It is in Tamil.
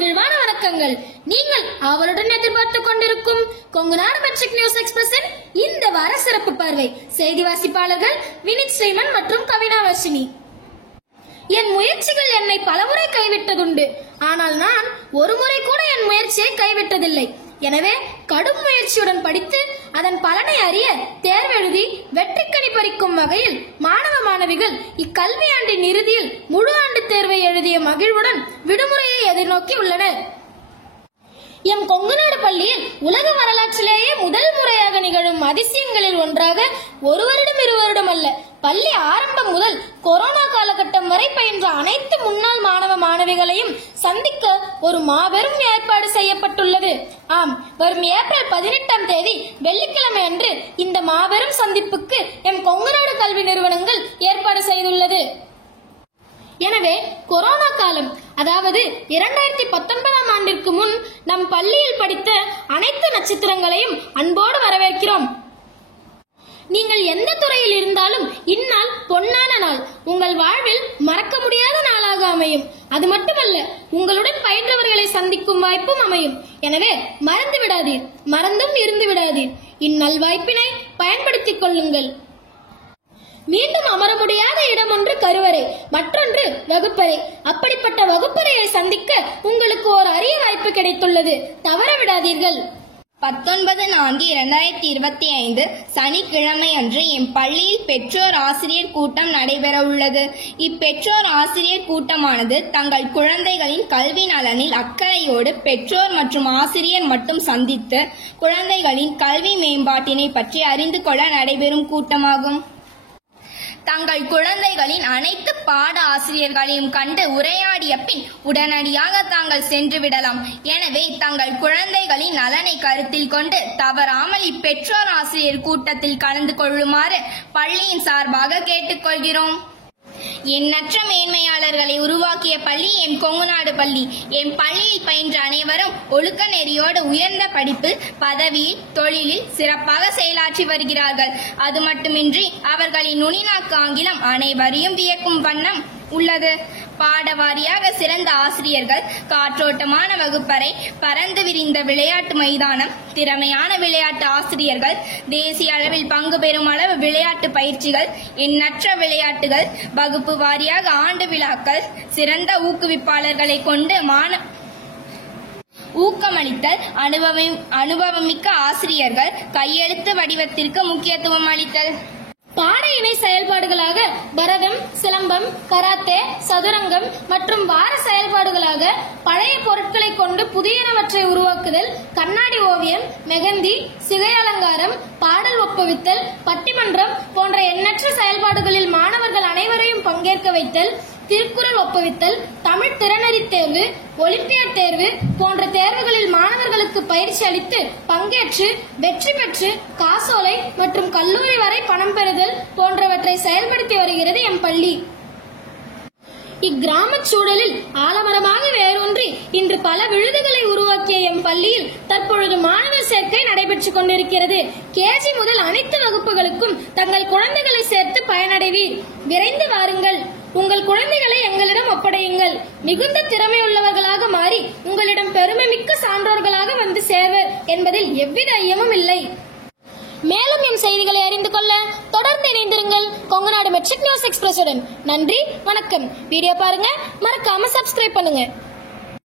மகிழ்வான வணக்கங்கள். நீங்கள் அவளுடன் எதிர்பார்த்துக் கொண்டிருக்கும் கொங்குநாடு மெட்ரிக் நியூஸ் எக்ஸ்பிரஸின் இந்த வார சிறப்பு பார்வை. செய்தி வாசிப்பாளர்கள் வினித் ஸ்ரீமன் மற்றும் கவினாவர்ஷினி. என் முயற்சிகள் என்னை பலமுறை கைவிட்டதுண்டு. ஆனால் நான் ஒரு முறை கூட என் முயற்சியை கைவிட்டதில்லை. எனவே கடும் முயற்சியுடன் படித்து அதன் பலனை அறிய தேர்வெழுதி வெற்றிக்கனி பறிக்கும் வகையில் மாணவ மாணவிகள் இக்கல்வியாண்டின் இறுதியில் முழு ஆண்டு தேர்வை எழுதிய மகிழ்வுடன் விடுமுறையை எதிர்நோக்கி உள்ளனர். எம் கொங்குநாடு பள்ளியில் உலக வரலாற்றிலேயே முதல் முறையாக நிகழும் அதிசயங்களில் ஒன்றாக ஒரு வருடம் இரு வருடம் அல்ல, பள்ளி ஆரம்பம் முதல் கொரோனா காலகட்டம் வரை பயின்ற அனைத்து முன்னாள் மாணவ மாணவிகளையும் சந்திக்க ஒரு மாபெரும் ஏற்பாடு செய்யப்பட்டுள்ளது. ஆம், வரும் ஏப்ரல் 18ஆம் தேதி வெள்ளிக்கிழமை அன்று இந்த மாபெரும் சந்திப்புக்கு எம் கொங்குநாடு கல்வி நிறுவனங்கள் ஏற்பாடு செய்துள்ளது. எனவே கொரோனா காலம், அதாவது 2019ஆம் ஆண்டிற்கு முன் நம் பள்ளியில் படித்த அனைத்து நட்சத்திரங்களையும் அன்போடு வரவேற்கிறோம். நீங்கள் எந்த துறையில் இருந்தாலும் இந்நாள் பொன்னான நாள், உங்கள் வாழ்வில் மறக்க முடியாத நாளாக அமையும். அது மட்டுமல்ல, உங்களுடன் பயின்றவர்களை சந்திக்கும் வாய்ப்பும் அமையும். எனவே மறந்து விடாதீர், மறந்தும் இருந்து விடாதீர். இந்நல் வாய்ப்பினை பயன்படுத்திக் கொள்ளுங்கள். மீண்டும் அமர முடியாத இடம் ஒன்று கருவறை, மற்றொன்று வகுப்பறை. அப்படிப்பட்ட வகுப்பறையை சந்திக்க உங்களுக்கு ஒரு அரிய வாய்ப்பு கிடைத்துள்ளது, தவற விடாதீர்கள். 19/4/2025 சனிக்கிழமை அன்று என் பள்ளியில் பெற்றோர் ஆசிரியர் கூட்டம் நடைபெற உள்ளது. இப்பெற்றோர் ஆசிரியர் கூட்டமானது தங்கள் குழந்தைகளின் கல்வி நலனில் அக்கறையோடு பெற்றோர் மற்றும் ஆசிரியர் மட்டும் சந்தித்து குழந்தைகளின் கல்வி மேம்பாட்டினை பற்றி அறிந்து கொள்ள நடைபெறும் கூட்டமாகும். தங்கள் குழந்தைகளின் அனைத்து பாட ஆசிரியர்களையும் கண்டு உரையாடிய பின் உடனடியாக தாங்கள் சென்று விடலாம். எனவே தங்கள் குழந்தைகளின் நலனை கருத்தில் கொண்டு தவறாமல் இப்பெற்றோர் ஆசிரியர் கூட்டத்தில் கலந்து கொள்ளுமாறு பள்ளியின் சார்பாக கேட்டுக்கொள்கிறோம். எண்ணற்ற மேன்மையாளர்களை உருவாக்கிய பள்ளி எம் கொங்குநாடு பள்ளி. எம் பள்ளியில் பயின்ற அனைவரும் ஒழுக்க நெறியோடு உயர்ந்த படிப்பு, பதவியில், தொழிலில் சிறப்பாக செயலாற்றி வருகிறார்கள். அது மட்டுமின்றி அவர்களின் நுனிநாக்கு ஆங்கிலம் அனைவரையும் வியக்கும் வண்ணம் உள்ளது. பாடவாரியாக சிறந்த ஆசிரியர்கள், காற்றோட்டமான வகுப்பறை, பரந்து விரிந்த விளையாட்டு மைதானம், திறமையான விளையாட்டு ஆசிரியர்கள், தேசிய அளவில் பங்கு பெறும் அளவு விளையாட்டு பயிற்சிகள், எண்ணற்ற விளையாட்டுகள், வகுப்பு வாரியாக ஆண்டு விழாக்கள், சிறந்த ஊக்குவிப்பாளர்களை கொண்டு ஊக்கமளித்தல், அனுபவமிக்க ஆசிரியர்கள், கையெழுத்து வடிவத்திற்கு முக்கியத்துவம் அளித்தல். பாட இணை செயல்பாடுகளாக பரதம், சிலம்பம், கராத்தே, சதுரங்கம் மற்றும் வார செயல்பாடுகளாக பழைய பொருட்களை கொண்டு புதியனவற்றை உருவாக்குதல், கண்ணாடி ஓவியம், மெகந்தி, சிகை அலங்காரம், பாடல் ஒப்புவித்தல், பட்டிமன்றம் போன்ற எண்ணற்ற செயல்பாடுகளில் மாணவர்கள் அனைவரையும் பங்கேற்க வைத்தல், திருக்குறள் ஒப்புவித்தல், தமிழ் திறனறி தேர்வு, ஒலிம்பியாட் தேர்வு போன்ற தேர்வுகளில் மாணவர்களுக்கு பயிற்சி அளித்து பங்கேற்று வெற்றி பெற்று காசோலை மற்றும் கல்லூரி வரை பணம் பெறுதல் போன்றவற்றை செயல்படுத்தி வருகிறது எம் பள்ளி. இக்கிராம சூழலில் ஆலமரமாக வேரூன்றி இன்று பல விழுதுகளை உருவாக்கிய எம் பள்ளியில் தற்பொழுது மாணவர் சேர்க்கை நடைபெற்றுக் கொண்டிருக்கிறது. கேஜி முதல் அனைத்து வகுப்புகளுக்கும் தங்கள் குழந்தைகளை சேர்த்து பயனடைவீர். விரைந்து வாருங்கள், உங்கள் குழந்தைகளை எங்களிடம் ஒப்படையுங்கள். மிகுந்த திறமையுள்ளவர்களாக மாறி உங்களிடம் பெருமைமிக்க சான்றோர்களாக வந்து சேர்வர் என்பதில் எவ்வித ஐயமும் இல்லை. மேலும் என் செய்திகளை அறிந்து கொள்ள தொடர்ந்து இணைந்திருங்கள் கொங்குநாடு மெட்ரிக் நியூஸ் எக்ஸ்பிரஸுடன். நன்றி, வணக்கம். வீடியோ பாருங்க, மறக்காம சப்ஸ்கிரைப் பண்ணுங்க.